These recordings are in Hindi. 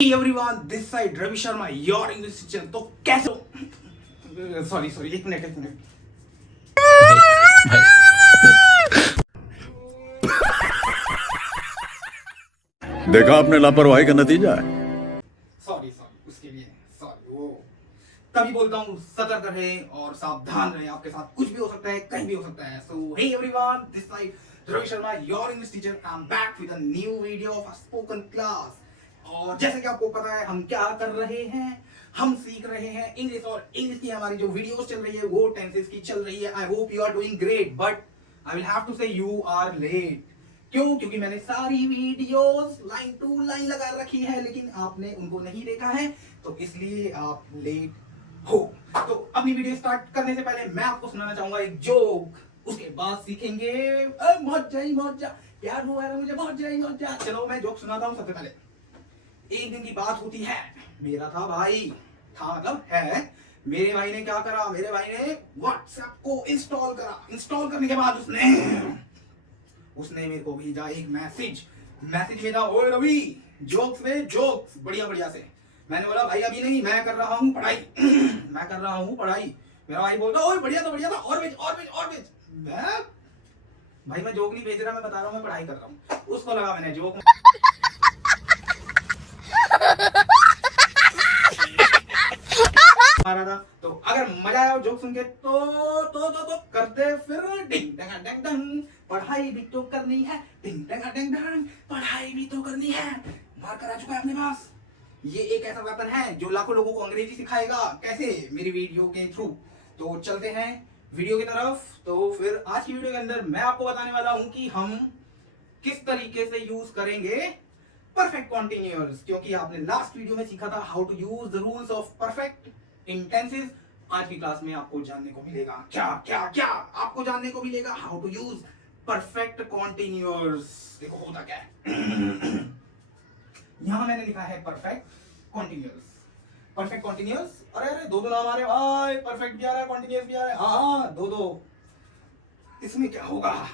Hey everyone, this side Ravi Sharma, your English teacher. तो कैसे हो? सॉरी एक मिनट देखा आपने लापरवाही का नतीजा है। सॉरी उसके लिए सॉरी। वो तभी बोलता हूँ सतर्क रहे और सावधान रहे, आपके साथ कुछ भी हो सकता है, कहीं भी हो सकता है। So hey everyone, this side Ravi Sharma, your English teacher. I am back with a new video of a spoken class. और जैसे कि आपको पता है हम क्या कर रहे हैं, हम सीख रहे हैं इंग्लिश। और इंग्लिश की हमारी जो वीडियोस चल रही है वो टेंसेस की चल रही है। I hope you are doing great, but I will have to say you are late. क्यों? क्योंकि मैंने सारी वीडियोस लाइन टू लाइन लगा रखी है, लेकिन आपने उनको नहीं देखा है, तो इसलिए आप लेट हो। तो अपनी वीडियो स्टार्ट करने से पहले मैं आपको सुनाना चाहूंगा एक जोक। उसके बाद सीखेंगे मौजा, प्यार हुआ है मुझे मौजा। चलो मैं जोक सुनाता हूँ। सबसे पहले एक दिन की बात होती है। मेरा था भाई, था मतलब है। मेरे भाई ने क्या करा, मेरे भाई ने व्हाट्सएप को इंस्टॉल करा। इंस्टॉल करने के बाद उसने मेरे को भेजा एक मैसेज भेजा, ओए रवि जोक्स में जोक्स बढ़िया बढ़िया से। मैंने बोला भाई अभी नहीं, मैं कर रहा हूँ पढ़ाई मैं कर रहा हूँ पढ़ाई। मेरा भाई बोलता ओए बढ़िया था और भेज। भाई मैं जोक नहीं भेज रहा, मैं बता रहा हूँ मैं पढ़ाई कर रहा हूँ। उसको लगा मैंने जोक मारा था। तो अगर मजा आया जोक सुन के तो करते फिर डिंग डंग डंग डंग। पढ़ाई भी तो करनी है, डिंग डंग डंग डंग, पढ़ाई भी तो करनी है। मार कर आ चुका है अपने पास। ये एक ऐसा वेपन है जो लाखों लोगों को अंग्रेजी सिखाएगा। कैसे? मेरी वीडियो के थ्रू। तो चलते हैं वीडियो की तरफ। तो फिर आज की वीडियो के अंदर मैं आपको बताने वाला हूं कि हम किस तरीके से यूज करेंगे परफेक्ट कॉन्टिन्यूअस। क्योंकि आपने लास्ट वीडियो में सीखा था how to use the rules of perfect intensive. आज की क्लास में आपको जानने को मिलेगा क्या आपको जानने को मिलेगा how to use perfect continuous. देखो होता क्या है। यहां मैंने लिखा है परफेक्ट कॉन्टिन्यूअस। अरे दो नाम आ रहे भाई, परफेक्ट भी आ रहा है, कॉन्टिन्यूअस भी आ रहा है। हाँ दो। इसमें क्या होगा?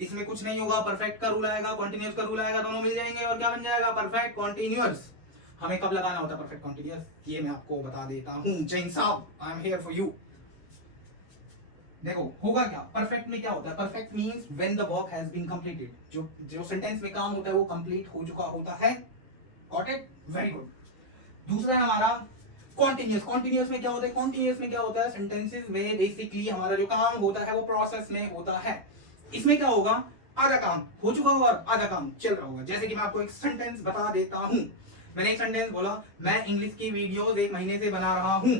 इसमें कुछ नहीं होगा। परफेक्ट का रूल आएगा, कॉन्टिन्यूअस का रूल आएगा, दोनों मिल जाएंगे और क्या बन जाएगा? Perfect continuous. हमें कब लगाना होता है परफेक्ट कॉन्टिन्यूअस, ये मैं आपको बता देता हूं। जैन साहब, I am here for you. देखो होगा क्या, परफेक्ट में क्या होता है? Perfect means when the work has been completed. जो सेंटेंस में काम होता है वो कंप्लीट हो चुका होता है। Got it? Very good. दूसरा है हमारा कॉन्टिन्यूअस। कॉन्टिन्यूअस में क्या होता है? सेंटेंसेस में बेसिकली हमारा जो काम होता है वो प्रोसेस में होता है। इसमें क्या होगा? आधा काम हो चुका होगा और आधा काम चल रहा होगा। जैसे कि मैं आपको एक सेंटेंस बता देता हूं। मैंने एक सेंटेंस बोला, मैं इंग्लिश की वीडियोस 1 महीने से बना रहा हूं।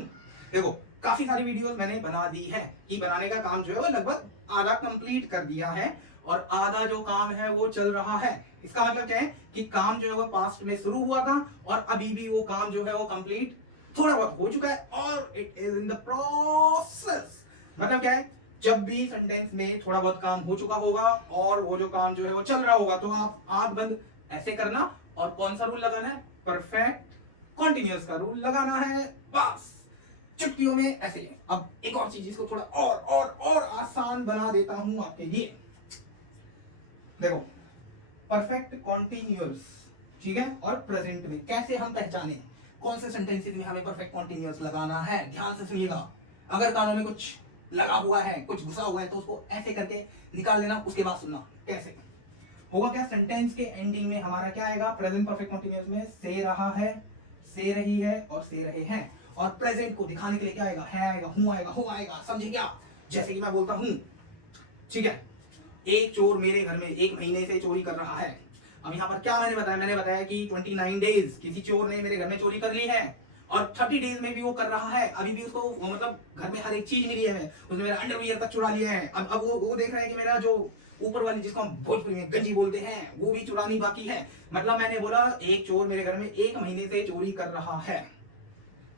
देखो काफी सारी वीडियोस मैंने बना दी है कि बनाने का काम जो है वो लगभग आधा कंप्लीट कर दिया है और आधा जो काम है वो चल रहा है। इसका मतलब क्या है कि काम जो है वो पास्ट में शुरू हुआ था और अभी भी वो काम जो है वो कंप्लीट थोड़ा बहुत हो चुका है और it is in the process. मतलब क्या है? जब भी सेंटेंस में थोड़ा बहुत काम हो चुका होगा और वो जो काम जो है वो चल रहा होगा, तो आप आंख बंद ऐसे करना और कौन सा रूल लगाना है? परफेक्ट कॉन्टिन्यूअस का रूल लगाना है। बस चुटकियों में ऐसे। अब एक और चीज इसको थोड़ा और आसान बना देता हूं आपके लिए। देखो परफेक्ट कॉन्टिन्यूअस, ठीक है, और प्रेजेंट में कैसे हम पहचाने कौन से सेंटेंसेस में हमें परफेक्ट कॉन्टिन्यूअस लगाना है। ध्यान से सुनिएगा। अगर कानों में कुछ लगा हुआ है, कुछ घुसा हुआ है, तो उसको ऐसे करके निकाल देना, उसके बाद सुनना कैसे होगा। क्या सेंटेंस के एंडिंग में हमारा क्या आएगा? प्रेजेंट परफेक्ट कॉन्टिन्यूअस में से रहा है, से रही है और से रहे हैं। और प्रेजेंट को दिखाने के लिए क्या आएगा? है आएगा, हूं आएगा, हो आएगा। समझे क्या? जैसे कि मैं बोलता हूं, ठीक है, एक चोर मेरे घर में 1 महीने से चोरी कर रहा है। अब यहाँ पर क्या मैंने बताया कि 29 डेज किसी चोर ने मेरे घर में चोरी कर ली है और 30 डेज में भी वो कर रहा है। अभी भी उसको मतलब घर में हर एक चीज मिली है। उसने मेरा अंडरवियर तक चुरा लिया है। अब वो देख रहा है कि मेरा जो ऊपर वाली, जिसको हम भोजपुरी में गंजी बोलते हैं, वो भी चुरानी बाकी है। मतलब मैंने बोला एक चोर मेरे घर में 1 महीने से चोरी कर रहा है।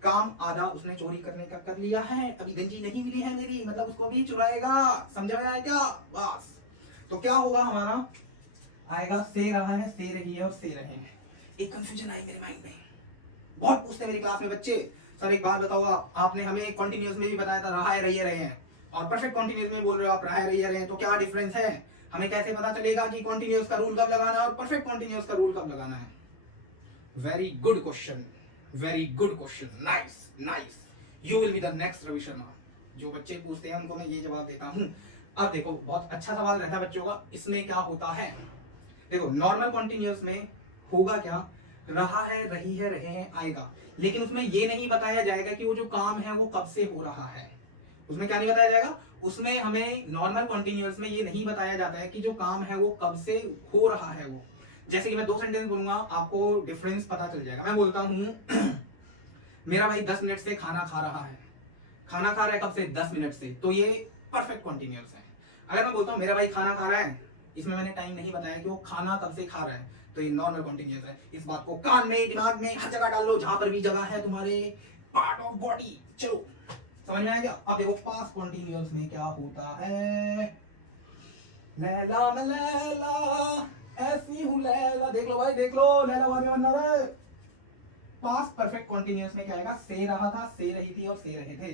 काम आधा उसने चोरी करने का कर लिया है, अभी गंजी नहीं मिली है मेरी, मतलब उसको भी चुराएगा। समझ में आया क्या? बस। तो क्या होगा हमारा? आएगा से रहा है, से रही है और से रहे हैं। एक कंफ्यूजन आई मेरे माइंड में। बहुत पूछते मेरी क्लास में बच्चे, सर एक बात बताओ, आपने हमें कॉन्टिन्यूअस में भी बताया था रहा है रही है रहे हैं, और परफेक्ट कॉन्टिन्यूअस में बोल रहे हो आप रहा है रही है रहे हैं, तो क्या डिफरेंस है? हमें कैसे पता चलेगा कि कॉन्टिन्यूअस का रूल कब लगाना है और परफेक्ट कॉन्टिन्यूअस का रूल कब लगाना है? Very good question, very good question, nice nice. You will be the next Ravi Sharma. जो बच्चे पूछते हैं उनको मैं ये जवाब देता हूं। अब देखो, बहुत अच्छा सवाल रहता है बच्चों का। इसमें क्या होता है, देखो नॉर्मल कॉन्टिन्यूअस में होगा क्या, रहा है, रही है, रहे हैं, आएगा, लेकिन उसमें ये नहीं बताया जाएगा कि वो जो काम है वो कब से हो रहा है। उसमें क्या नहीं बताया जाएगा, उसमें हमें नॉर्मल कॉन्टिन्यूअस में ये नहीं बताया जाता है कि जो काम है वो कब से हो रहा है। वो जैसे कि मैं 2 सेंटेंस बोलूंगा, आपको डिफरेंस पता चल जाएगा। मैं बोलता हूं मेरा भाई 10 मिनट से खाना खा रहा है। खाना खा रहा है कब से, 10 मिनट से, तो ये परफेक्ट कॉन्टिन्यूअस है। अगर मैं बोलता हूं मेरा भाई खाना खा रहा है, इसमें मैंने टाइम नहीं बताया कि वो खाना कब से खा रहा है, तो ये नॉर्मल कॉन्टिन्यूअस है। इस बात को कान में, दिमाग में, हर जगह डाल लो जहां पर भी जगह है तुम्हारे पार्ट ऑफ बॉडी। चलो समझ में आया क्या। अब देखो पास्ट कॉन्टिन्यूअस में क्या होता है। लैला मैं लैला ऐसी हूँ लैला, देख लो भाई देख लो, लैला वाले बन रहा है। पास्ट परफेक्ट कॉन्टिन्यूअस में क्या आएगा, से रहा था, से रही थी और से रहे थे।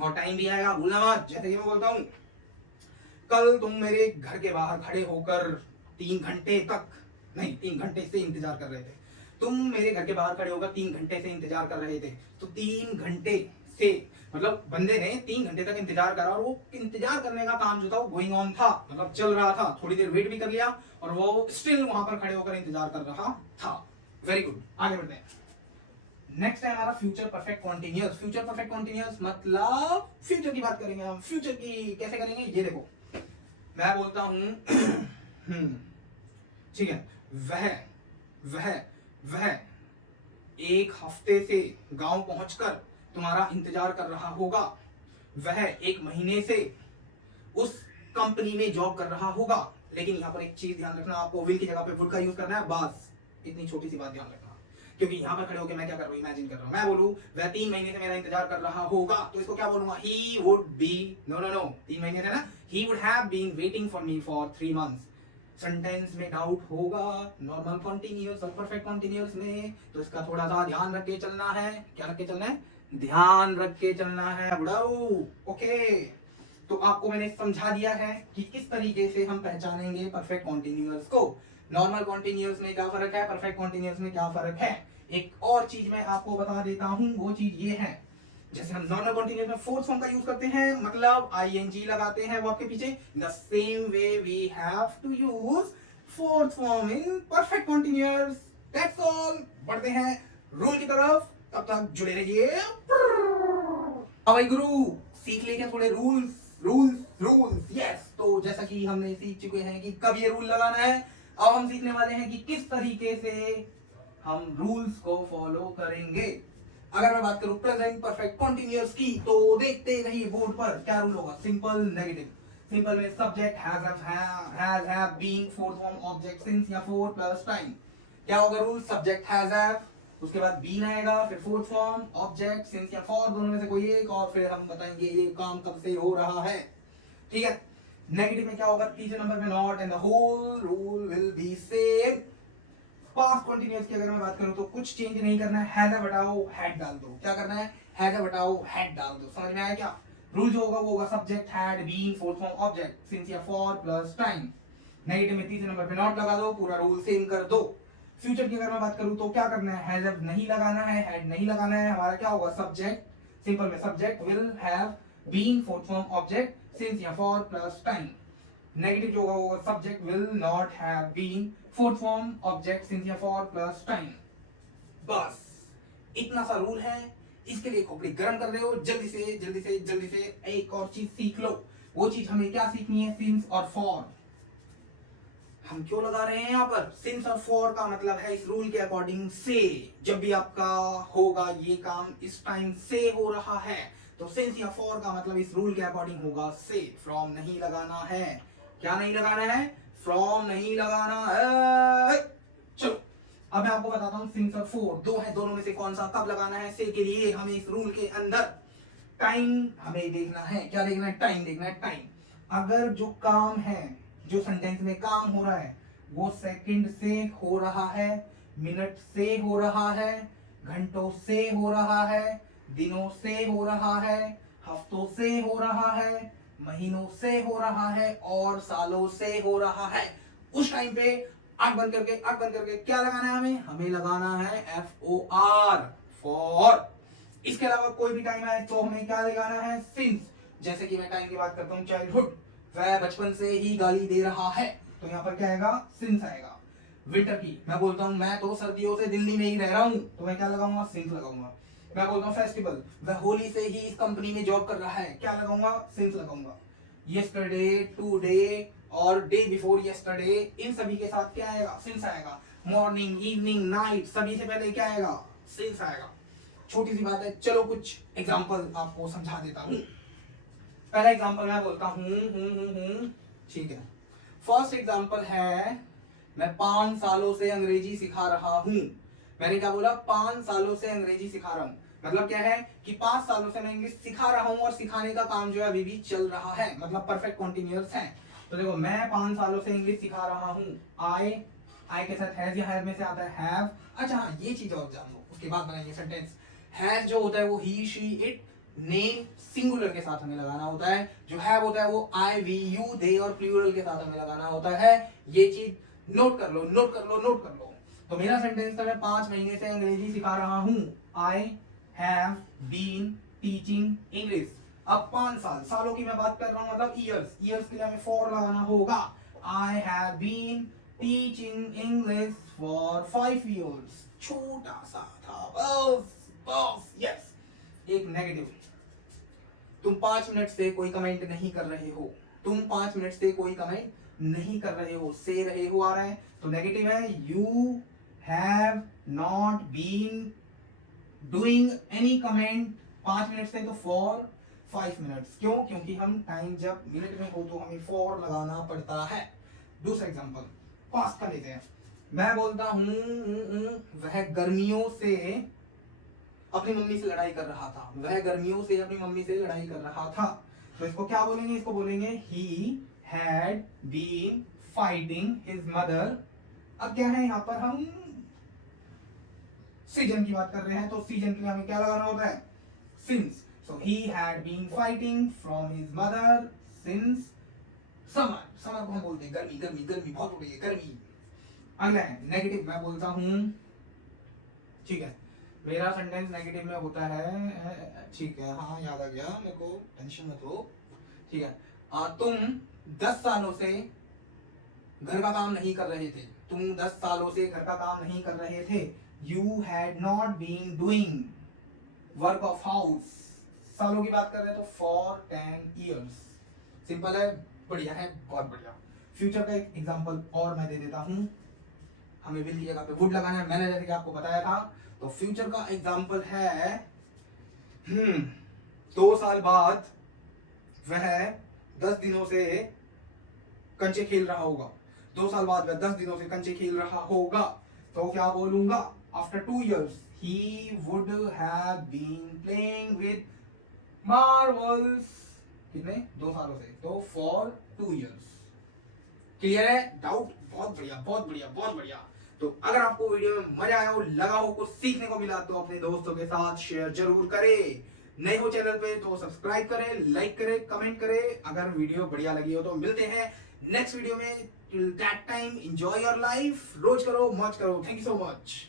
और टाइम भी आएगा, भूलना मत। जैसे कि मैं बोलता हूँ कल तुम मेरे घर के बाहर खड़े होकर 3 घंटे तक, नहीं 3 घंटे से इंतजार कर रहे थे। तुम मेरे घर के बाहर खड़े होकर 3 घंटे से इंतजार कर रहे थे। तो 3 घंटे से मतलब बंदे ने 3 घंटे तक इंतजार करा, और वो इंतजार करने का काम जो था वो गोइंग ऑन था, मतलब चल रहा था। थोड़ी देर वेट भी कर लिया और वो स्टिल वहां पर खड़े होकर इंतजार कर रहा था। वेरी गुड, आगे बढ़ते हैं। नेक्स्ट है हमारा future perfect continuous. Future perfect continuous मतलब फ्यूचर की बात करेंगे हम। फ्यूचर की कैसे करेंगे, ये देखो मैं बोलता हूं ठीक है, वह 1 हफ्ते से गांव पहुंचकर तुम्हारा इंतजार कर रहा होगा। वह 1 महीने से उस कंपनी में जॉब कर रहा होगा। लेकिन यहाँ पर एक चीज ध्यान रखना, आपको विल की जगह पे वुड का यूज करना है, बस इतनी छोटी सी बात ध्यान रखना। क्योंकि यहाँ पर खड़े होकर मैं क्या कर रहा हूँ, इमेजिन कर रहा हूँ। मैं बोलूँ वह 3 महीने से मेरा इंतजार कर रहा होगा, तो इसको क्या बोलूंगा, ही वुड बी, नो 3 महीने से ना, he would have been waiting for me for 3 months। Sentence में डाउट होगा नॉर्मल कॉन्टिन्यूअस और परफेक्ट कॉन्टिन्यूअस में, तो इसका थोड़ा सा ध्यान रख के चलना है। क्या रख के चलना है, ध्यान रख के चलना है बुढ़ाऊ। ओके, तो आपको मैंने समझा दिया है कि किस तरीके से हम पहचानेंगे परफेक्ट कॉन्टिन्यूअस को। नॉर्मल कॉन्टिन्यूअस में क्या फर्क है, परफेक्ट कॉन्टिन्यूअस में क्या फर्क है। एक और चीज मैं आपको बता देता हूं, वो चीज ये है, जैसे हम नॉर्मल कॉन्टिन्यूअस में फोर्थ फॉर्म का यूज करते हैं, मतलब आईएनजी लगाते हैं वो आपके पीछे, the same way we have to use fourth form in perfect continuous. That's all. बढ़ते हैं रूल की तरफ, तब तक जुड़े रहिए। भाई गुरु सीख ले क्या थोड़े रूल्स। यस, तो जैसा कि हमने सीख चुके हैं कि कब ये रूल लगाना है, अब हम सीखने वाले हैं कि किस तरीके से हम रूल्स को फॉलो करेंगे। अगर मैं बात करूं प्रेजेंट परफेक्ट कॉन्टिन्यूअस की, तो देखते रहिए बोर्ड पर क्या रूल होगा। Simple negative. सिंपल में subject have been, fourth form object since या फोर प्लस टाइम। क्या होगा रूल, सब्जेक्ट हैव, उसके बाद बीन आएगा, फिर फोर्थ फॉर्म ऑब्जेक्ट सिंस या फॉर, दोनों में से कोई एक, और फिर हम बताएंगे ये काम कब से हो रहा है। ठीक है। नेगेटिव में क्या होगा, तीसरे नंबर पे not, and the whole rule will be same. Past continuous की अगर मैं बात करूं तो कुछ चेंज नहीं करना है, हैज हटाओ हैड डाल दो। क्या करना है, हैज हटाओ हैड डाल दो। समझ में आया क्या। रूल जो होगा वो होगा subject had been, fourth form object since या फॉर प्लस टाइम। नेगेटिव में तीसरे नंबर पे नॉट लगा दो, पूरा रूल सेम कर दो। फ्यूचर की अगर मैं बात करूं तो क्या करना है, हैज नहीं लगाना है, हैड नहीं लगाना है। हमारा क्या होगा, सब्जेक्ट, सिंपल में subject will have been, fourth form object since या फॉर प्लस टाइम। नेगेटिव जो होगा subject will not have been, fourth form object since या फॉर प्लस टाइम। बस इतना सा रूल है। इसके लिए खोपड़ी गर्म कर रहे हो, जल्दी से एक और चीज सीख लो। वो चीज हमें क्या सीखनी है, सिंस और फॉर। हम क्यों लगा रहे हैं यहाँ पर, सिंस और फॉर का मतलब है इस रूल के अकॉर्डिंग से। जब भी आपका होगा ये काम इस टाइम से हो रहा है, तो सिंस या फॉर का मतलब इस रूल के अकॉर्डिंग होगा से। फ्रॉम नहीं लगाना है। क्या नहीं लगाना है, फ्रॉम नहीं लगाना है। चलो अब मैं आपको बताता हूं सिंस और फॉर दो है, दोनों में से कौन सा कब लगाना है। से के लिए हमें इस रूल के अंदर टाइम हमें देखना है। क्या देखना है, टाइम देखना है। टाइम, अगर जो काम है, जो सेंटेंस में काम हो रहा है, वो सेकंड से हो रहा है, मिनट से हो रहा है, घंटों से हो रहा है, दिनों से हो रहा है, हफ्तों से हो रहा है, महीनों से हो रहा है और सालों से हो रहा है, उस टाइम पे आंख बंद करके क्या लगाना है हमें लगाना है FOR फॉर। इसके अलावा कोई भी टाइम है तो हमें क्या लगाना है सिंस। जैसे कि मैं टाइम की बात करता हूँ चाइल्डहुड, वह बचपन से ही गाली दे रहा है, तो यहाँ पर क्या आएगा सिंस आएगा। विंटर की मैं बोलता हूँ मैं तो सर्दियों से दिल्ली में ही रह रहा हूँ, तो मैं क्या लगाऊंगा सिंस लगाऊंगा। मैं बोलता हूँ फेस्टिवल, वह होली से ही इस कंपनी में जॉब कर रहा है, क्या लगाऊंगा सिंस लगाऊंगा। यस्टरडे, टुडे और डे बिफोर यस्टरडे, इन सभी के साथ क्या आएगा सिंस आएगा। मॉर्निंग, इवनिंग, नाइट, सभी से पहले क्या आएगा सिंस आएगा। छोटी सी बात है, चलो कुछ एग्जांपल आपको समझा देता हूँ। पहला एग्जांपल मैं बोलता हूँ, ठीक है। फर्स्ट एग्जांपल है मैं 5 सालों से अंग्रेजी सिखा रहा हूँ। मैंने क्या बोला 5 सालों से अंग्रेजी सिखा रहा हूँ, मतलब क्या है कि 5 सालों से मैं इंग्लिश सिखा रहा हूँ और सिखाने का काम जो है अभी भी चल रहा है, मतलब परफेक्ट कॉन्टिन्यूअस है। तो देखो मैं 5 सालों से इंग्लिश सिखा रहा हूँ। आई के साथ हैज या हैव में से आता है हैव। अच्छा हाँ, ये चीज और जान लो, उसके बाद बनाएंगे सेंटेंस। हैज जो होता है वो ही, शी, इट, नेम सिंगुलर के साथ हमें लगाना होता है। जो हैव होता है वो आई, वी, यू, दे और प्लूरल के साथ हमें लगाना होता है। ये चीज नोट कर लो, नोट कर लो, नोट कर लो। तो मेरा सेंटेंस था मैं 5 महीने से अंग्रेजी सिखा रहा हूँ। I have been teaching English. अब 5 साल, सालों की मैं बात कर रहा हूँ, मतलब ईयर्स। ईयर्स के लिए हमें फॉर लगाना होगा। I have been teaching English for 5 years। छोटा सा था, बस बस, यस। एक नेगेटिव, तुम 5 मिनट से कोई कमेंट नहीं कर रहे हो। तुम 5 मिनट से कोई कमेंट नहीं कर रहे हो, से रहे हो आ रहा है, तो नेगेटिव है। You have not been doing any comment 5 minute से, तो फॉर 5 मिनट्स। क्यों? क्योंकि हम टाइम जब मिनट में हो तो हमें फॉर लगाना पड़ता है। दूसरा एग्जांपल पास्ट का लेते हैं। मैं बोलता हूँ वह गर्मियों से अपनी मम्मी से लड़ाई कर रहा था। वह गर्मियों से अपनी मम्मी से लड़ाई कर रहा था, तो इसको क्या बोलेंगे? इसको बोलेंगे he had been fighting his mother. अब क्या है यहाँ पर हम सीजन की बात कर रहे हैं, तो सीजन के लिए हमें क्या लगाना होता है since. So he had been fighting from his mother since summer. Summer को हम बोलते हैं गर्मी, गर्मी, गर्मी बहुत हो रही है, गर्मी। अगला है नेगेटिव, मैं बोलता हूं, ठीक है, मेरा सेंटेंस नेगेटिव में होता है, ठीक है, हाँ याद आ गया मेरे को, टेंशन मत लो, ठीक है। तुम 10 सालों से घर का काम नहीं कर रहे थे। तुम 10 सालों से घर का काम नहीं कर रहे थे। You had not been doing work of house. सालों की बात कर रहे हैं तो फॉर 10 years। सिंपल है, बढ़िया है, बहुत बढ़िया। फ्यूचर का एक एग्जांपल और मैं दे देता हूं। हमें विल की जगह पे वुड लगाना है, मैंने जैसे कि आपको बताया था। तो फ्यूचर का एग्जांपल है 2 साल बाद वह 10 दिनों से कंचे खेल रहा होगा। 2 साल बाद वह 10 दिनों से कंचे खेल रहा होगा, तो क्या बोलूंगा? After 2 years he would have been playing with marbles। कितने? 2 सालों से, तो for 2 years। क्लियर है? डाउट? बहुत बढ़िया, बहुत बढ़िया, बहुत बढ़िया। तो अगर आपको वीडियो में मजा आया हो, लगा हो, कुछ सीखने को मिला, तो अपने दोस्तों के साथ शेयर जरूर करें। नए हो चैनल पे तो सब्सक्राइब करें, लाइक करें, कमेंट करें। अगर वीडियो बढ़िया लगी हो तो मिलते हैं नेक्स्ट वीडियो में। Till that time enjoy your life. रोज करो, मौज करो। Thank you so much.